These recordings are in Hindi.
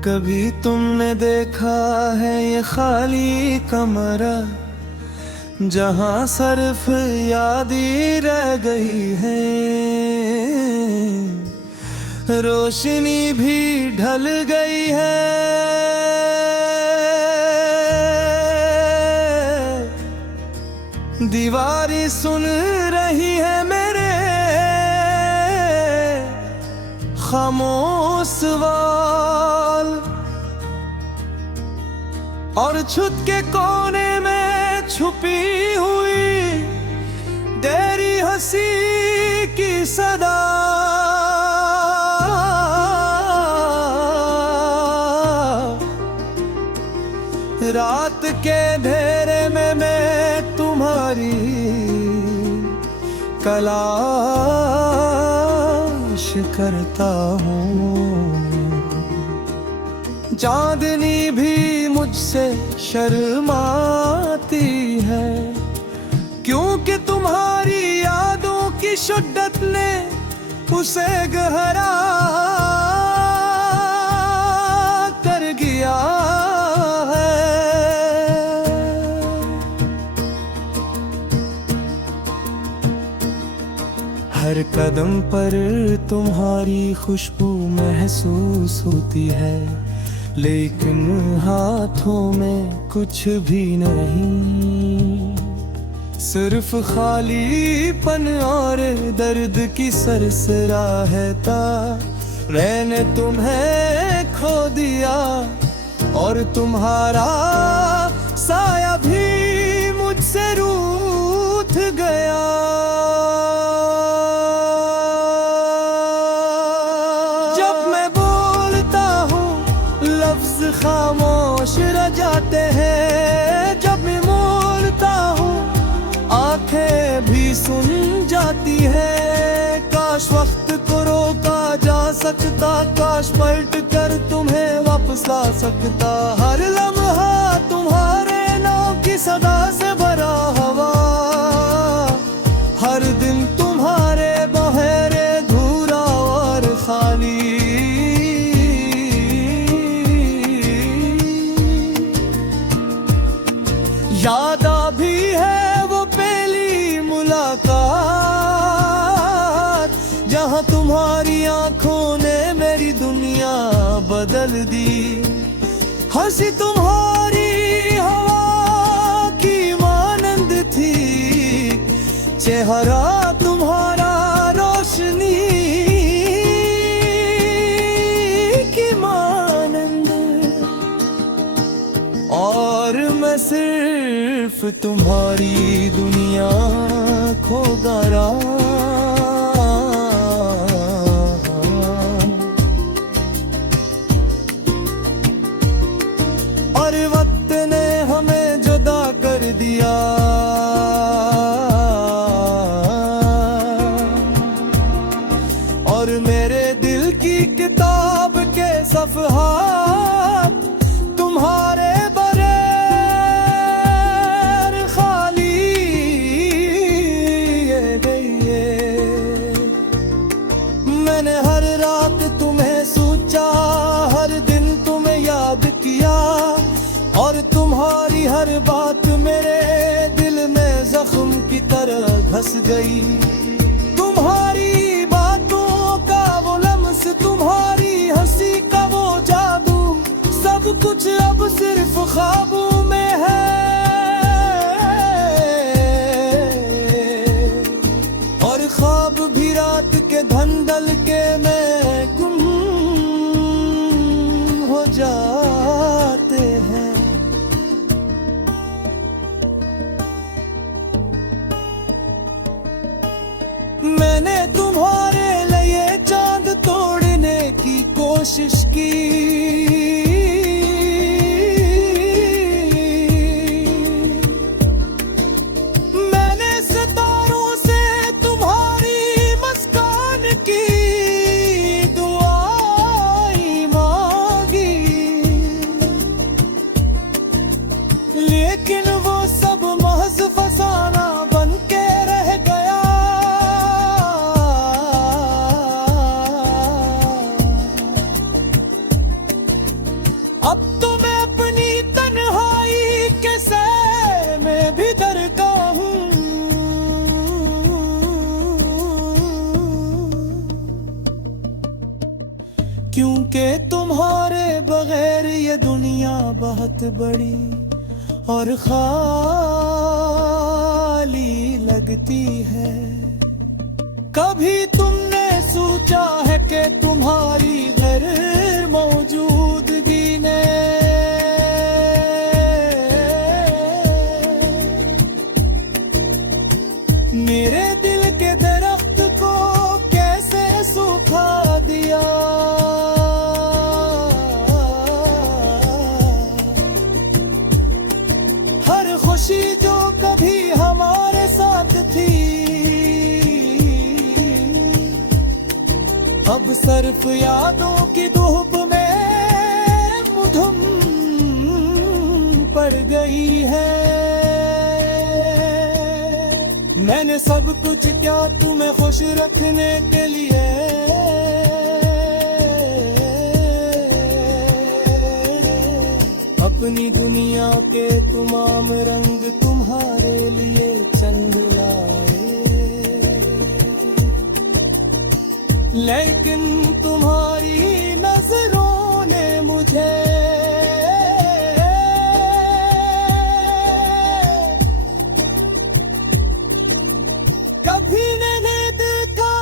कभी तुमने देखा है ये खाली कमरा जहां सिर्फ याद ही रह गई है, रोशनी भी ढल गई है, दीवारें सुन रही है मेरे खामोश सवाल, और छुप के कोने में छुपी हुई तेरी हंसी की सदा। रात के अंधेरे में मैं तुम्हारी तलाश करता हूँ, चांदनी भी मुझसे शर्माती है, क्योंकि तुम्हारी यादों की शिद्दत ने उसे गहरा कर गया है। हर कदम पर तुम्हारी खुशबू महसूस होती है, लेकिन हाथों में कुछ भी नहीं, सिर्फ खालीपन और दर्द की सरसराहता। मैंने तुम्हें खो दिया और तुम्हारा साया भी मुझसे रूठ गया। जब मैं बोलता हूँ लफ्ज खामोश रह जाते हैं, जब मैं बोलता हूँ आंखें भी सुन जाती है। काश वक्त को रोका जा सकता, काश पलट कर तुम्हें वापस ला सकता। हर लम्हा तुम्हारे नाम की सदा से भरा हवा, हर दिन तुम्हारे बहेरे धूरा और खाली। याद भी है वो पहली मुलाकात, जहां तुम्हारी आंखों ने मेरी दुनिया बदल दी। हंसी तुम्हारी हवा की मानंद थी, चेहरा तुम्हारा रोशनी की मानंद, और मैं सिर्फ तुम्हारी दुनिया खोगा रहा। और वक्त ने हमें जुदा कर दिया, और मेरे दिल की किताब के सफ़हात तुम्हारे बगैर खाली गए। मैंने हर रात तुम्हें सोचा, हर दिन तुम्हें याद किया, और तुम्हारी हर बात मेरे दिल में जख्म की तरह धस गई। तुम्हारी बातों का वो लम्स, तुम्हारी हंसी का वो जादू, सब कुछ अब सिर्फ ख्वाबों में है। और ख्वाब भी रात के धंधल के में गुम हो जाते हैं। मैंने तुम्हारे लिए चांद तोड़ने की कोशिश की, मैंने सितारों से तुम्हारी मुस्कान की क्योंकि तुम्हारे बगैर ये दुनिया बहुत बड़ी और खाली लगती है। कभी तुमने सोचा है कि तुम्हारी गैर मौजूदगी ने मेरे दिल के दरख्त को कैसे सुखा दिया। हर खुशी जो कभी हमारे साथ थी अब सिर्फ यादों की धूप में मुधुम पड़ गई है। मैंने सब कुछ किया तुम्हें खुश रखने के लिए, अपनी दुनिया के तमाम रंग तुम्हारे लिए चंद लाए, लेकिन तुम्हारी नजरों ने मुझे कभी नहीं देखा।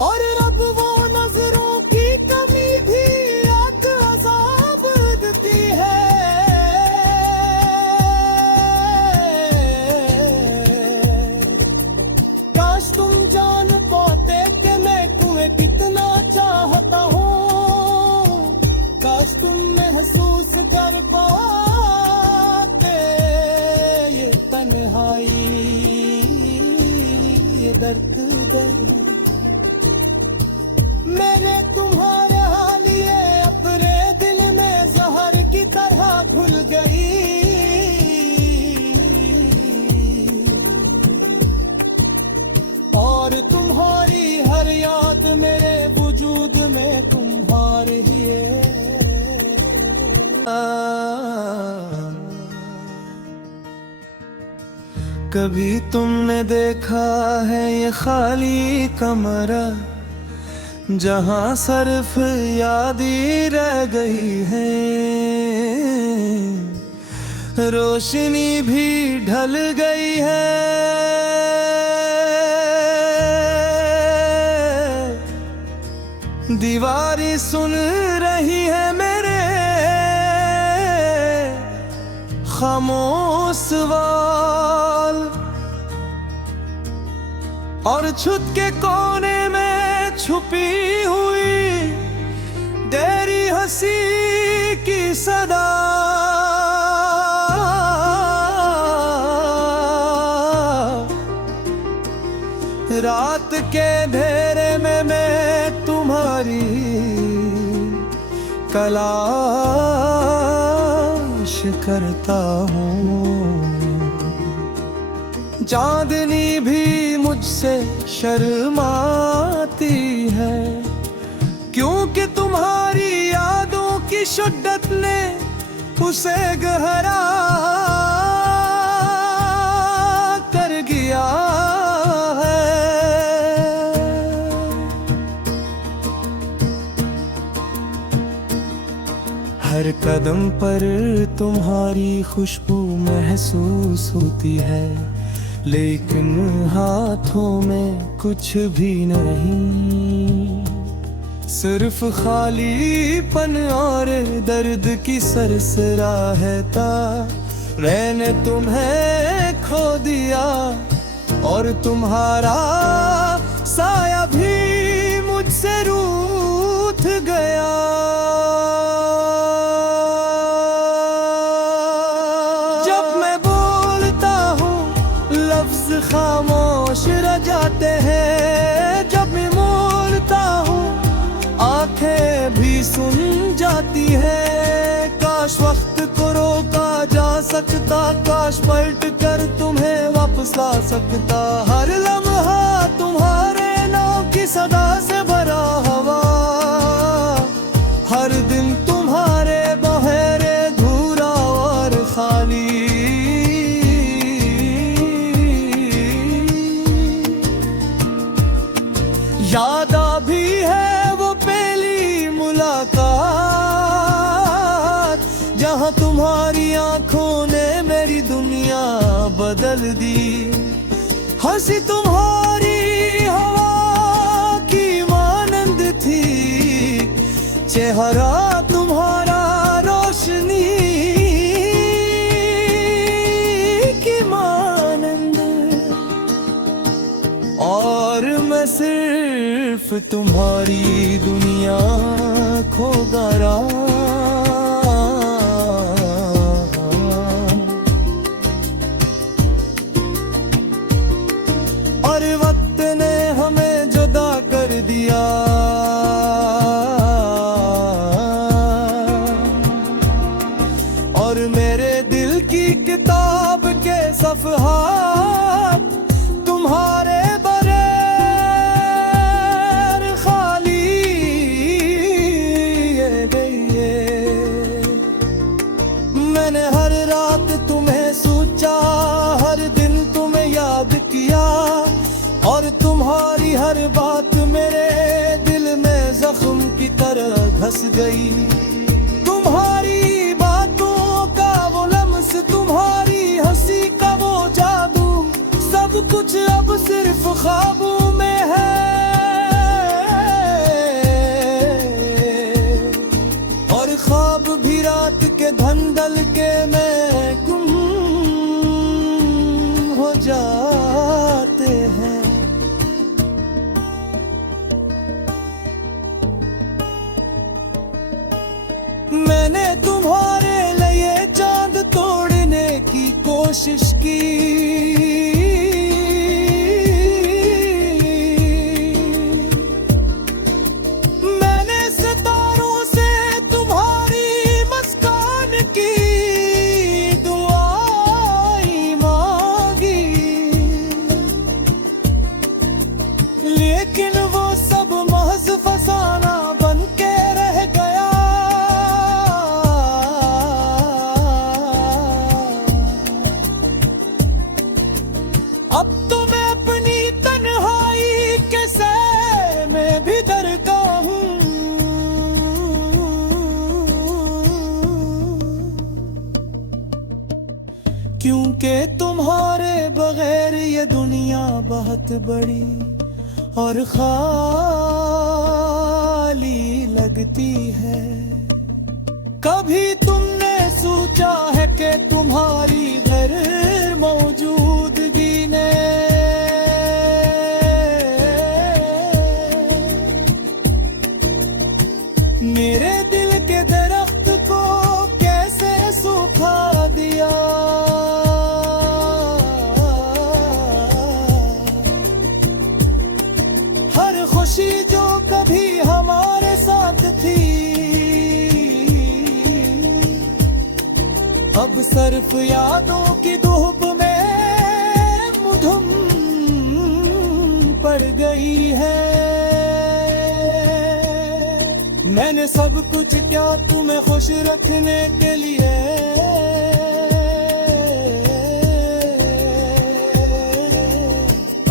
और रब वो नजरों की कमी भी आग अज़ाब देती है। काश तुम जान पाते कि मैं तुम्हें कितना चाहता हूँ, काश तुम महसूस कर पाते ये तन्हाई, ये दर्द गई। मैंने तुम्हारे हालिए अपने दिल में जहर की तरह घुल गई। और तुम्हारी हर याद मेरे वजूद में तुम्हारे ही है। कभी तुमने देखा है ये खाली कमरा जहां सिर्फ याद ही रह गई है, रोशनी भी ढल गई है, दीवारें सुन रही है मेरे खामोश सवाल, और छुत के कोने में छुपी हुई तेरी हंसी की सदा। रात के अंधेरे में मैं तुम्हारी तलाश करता हूँ, चांदनी भी मुझसे शर्माती है, क्योंकि तुम्हारी यादों की शिद्दत ने उसे गहरा कर गया है। हर कदम पर तुम्हारी खुशबू महसूस होती है, लेकिन हाथों में कुछ भी नहीं, सिर्फ खालीपन और दर्द की सरसराहता। मैंने तुम्हें खो दिया और तुम्हारा साया भी मुझसे रूठ गया। जब मैं बोलता हूँ लफ्ज खामोश रह जाते हैं, जब मैं बोलता हूँ आंखें भी सुन जाती है। काश वक्त को रोका जा सकता, काश पलट कर तुम्हें वापस ला सकता। हर लम्हा तुम्हारे नाम की सदा से भरा हवा, हर दिन तुम्हारे बहेरे धूरा और खाली। आंखों ने मेरी दुनिया बदल दी। हंसी तुम्हारी हवा की मानंद थी, चेहरा तुम्हारा रोशनी की मानंद, और मैं सिर्फ तुम्हारी दुनिया खोगा रहा। और वक्त ने हमें जुदा कर दिया, और मेरे दिल की किताब के सफ़हात तुम्हारे बगैर खाली गए। मैंने हर रात तुम्हें सोचा, हर दिन तुम्हें याद किया, और तुम्हारी हर बात मेरे दिल में जख्म की तरह घस गई। तुम्हारी बातों का वो लम्स, तुम्हारी हंसी का वो जादू, सब कुछ अब सिर्फ ख्वाबों में है। और ख्वाब भी रात के धंधल के में गुम हो जाते हैं। मैंने तुम्हारे लिए चांद तोड़ने की कोशिश की, मैंने सितारों से तुम्हारी मुस्कान की दुआएं मांगी, लेकिन वो सब महज फसाना बन के रह गया। अब तो मैं अपनी तन्हाई के सैर में भी दरगाह हूँ, क्योंकि तुम्हारे बगैर ये दुनिया बहुत बड़ी और खाली लगती है। कभी तुमने सोचा है कि तुम्हारी गैर मौजूदगी ने मेरे दिल के दरख्त को कैसे सूखा दिया? हर खुशी जो कभी हमारे साथ थी, अब सिर्फ यादों की धूप में मुधुम पड़ गई है। मैंने सब कुछ क्या तुम्हें खुश रखने के लिए,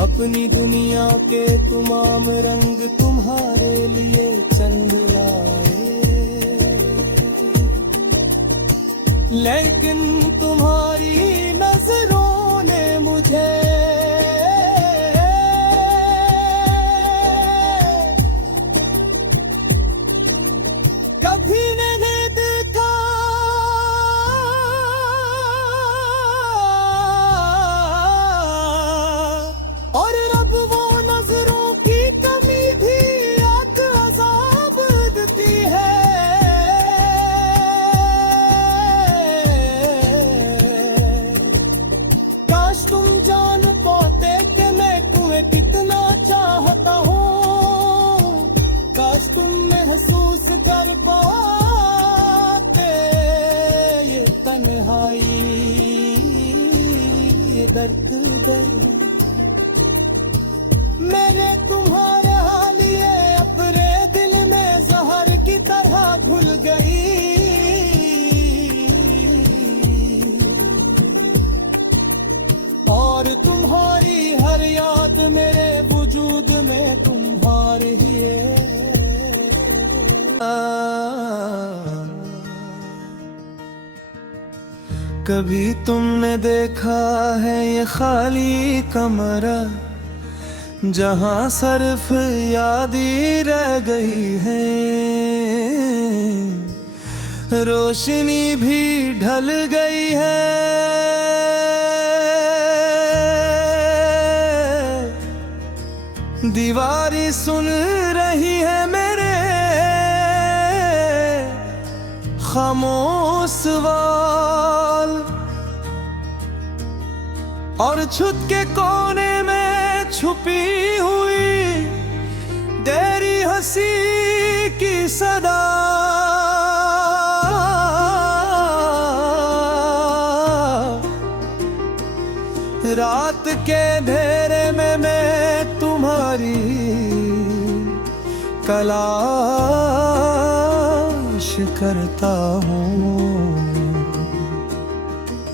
अपनी दुनिया के तमाम रंग तुम्हारे लिए चंद लाए, लेकिन तुम्हारी नजरों ने मुझे कभी नहीं देखा। और रब वो नजरों की कमी भी आग अज़ाब देती है। काश तुम जान पाते कि मैं तुम्हें कितना चाहता हूँ, काश तुम महसूस कर पाते ये तन्हाई, ये दर्द गई मेरे तुम्हारे हालिए अपने दिल में जहर की तरह घुल गई। और तुम्हारी हर याद मेरे वजूद में तुम्हारे लिए कभी तुमने देखा है ये खाली कमरा जहां सिर्फ याद ही रह गई है, रोशनी भी ढल गई है, दीवारी सुन रही है मेरे खामोश सवाल, और छुप के कोने में छुपी हुई तेरी हंसी की सदा, रात के अंधेरे में मैं तुम्हारी तलाश करता हूँ।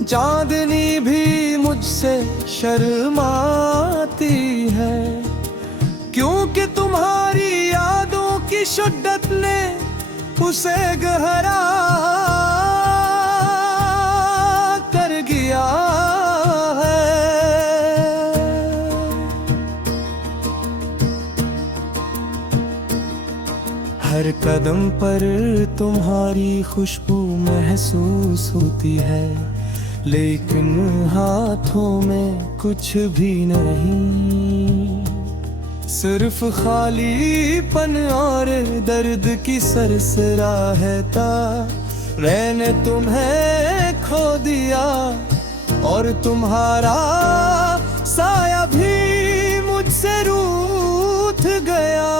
चांदनी भी मुझसे शर्माती है, क्योंकि तुम्हारी यादों की शिद्दत ने उसे गहरा कर गया है। हर कदम पर तुम्हारी खुशबू महसूस होती है, लेकिन हाथों में कुछ भी नहीं, सिर्फ खालीपन और दर्द की सरसराहता। मैंने तुम्हें खो दिया और तुम्हारा साया भी मुझसे रूठ गया।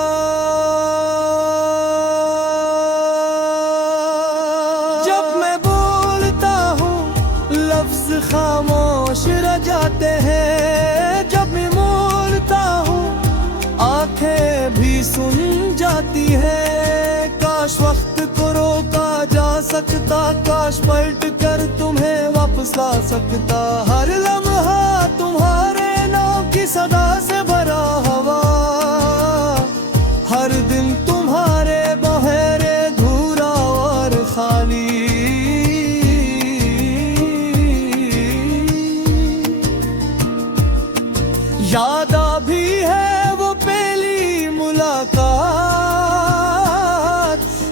जब मैं बोलता हूँ लफ्ज खामोश रह जाते हैं, जब मैं बोलता हूँ आंखें भी सुन जाती है। काश वक्त को रोका जा सकता, काश पलट कर तुम्हें वापस ला सकता। हर लम्हा तुम्हारे नाम की सदा से भरा हवा, हर दिन तुम्हारे बहरे धूरा और खाली। याद भी है वो पहली मुलाकात,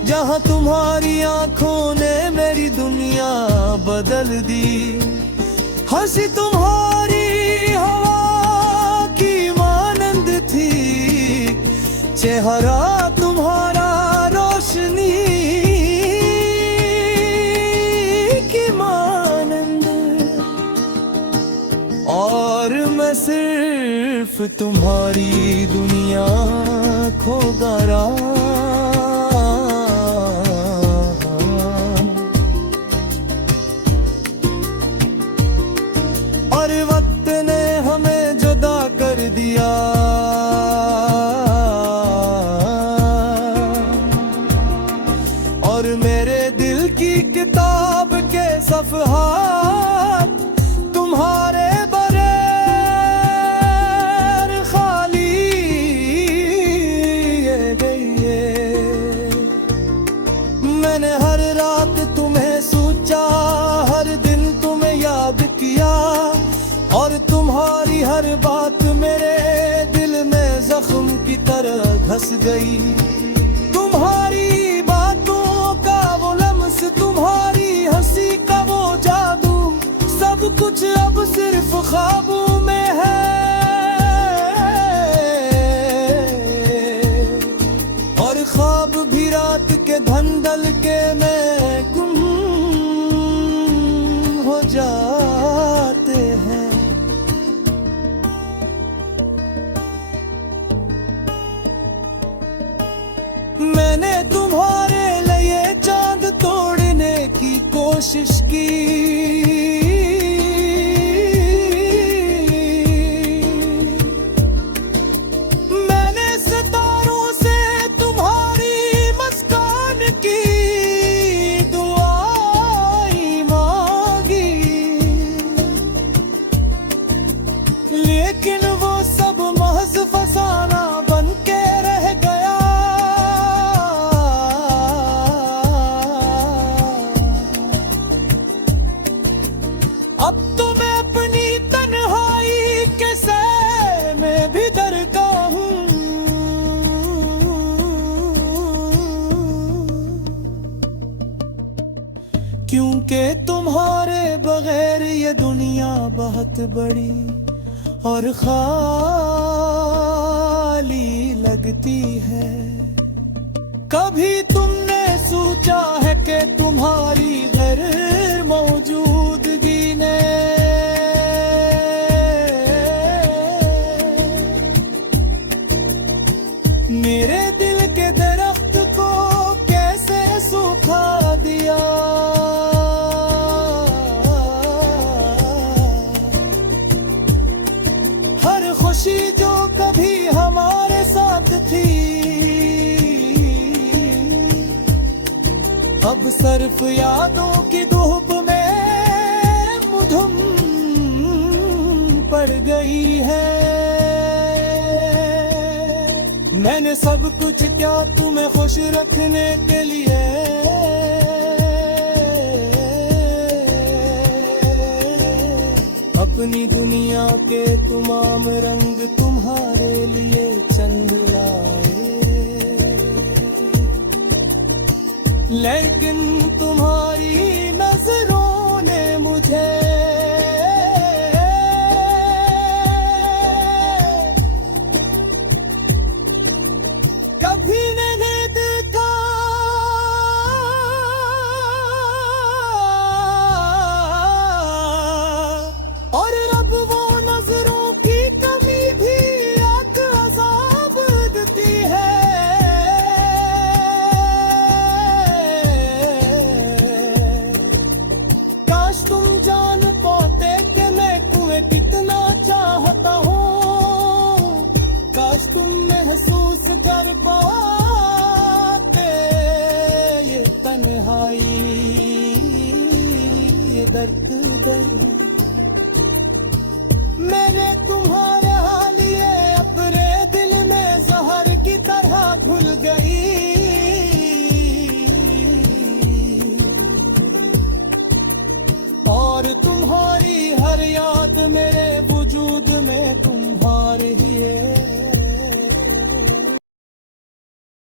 जहां तुम्हारी आंखों ने मेरी दुनिया बदल दी। हंसी तुम्हारी हवा की मानंद थी, चेहरा तुम्हारा रोशनी की मानंद, और मैं सिर्फ तुम्हारी दुनिया खोदा रहा। और वक्त ने हमें जुदा कर दिया, और मेरे दिल की किताब के सफ़हात तुम्हारे बगैर खाली गए। मैंने हर रात तुम्हें सोचा, हर दिन तुम्हें याद किया, और तुम्हारी हर बात मेरे दिल में जख्म की तरह घस गई। तुम्हारी बातों का वो लम्स, तुम्हारी हंसी का वो जादू, सब कुछ अब सिर्फ ख्वाबों में है। और ख्वाब भी रात के धंधल के में गुम हो जाते हैं। मैंने तुम्हारे लिए चांद तोड़ने की कोशिश की, मैंने सितारों से तुम्हारी मुस्कान की दुआएं मांगी, अब तो मैं अपनी तन्हाई के सह में भी डरता हूँ, क्योंकि तुम्हारे बगैर ये दुनिया बहुत बड़ी और खाली लगती है। कभी तुमने सोचा है कि तुम्हारी गैर मौजूदगी ने मेरे दिल के दरख्त को कैसे सुखा दिया? हर खुशी जो कभी हमारे साथ थी, अब सिर्फ यादों की धूप में मुधुम पड़ गई है। मैंने सब कुछ किया तुम्हें खुश रखने के लिए, अपनी दुनिया के तमाम रंग तुम्हारे लिए चंद लाए, लेकिन तुम्हारी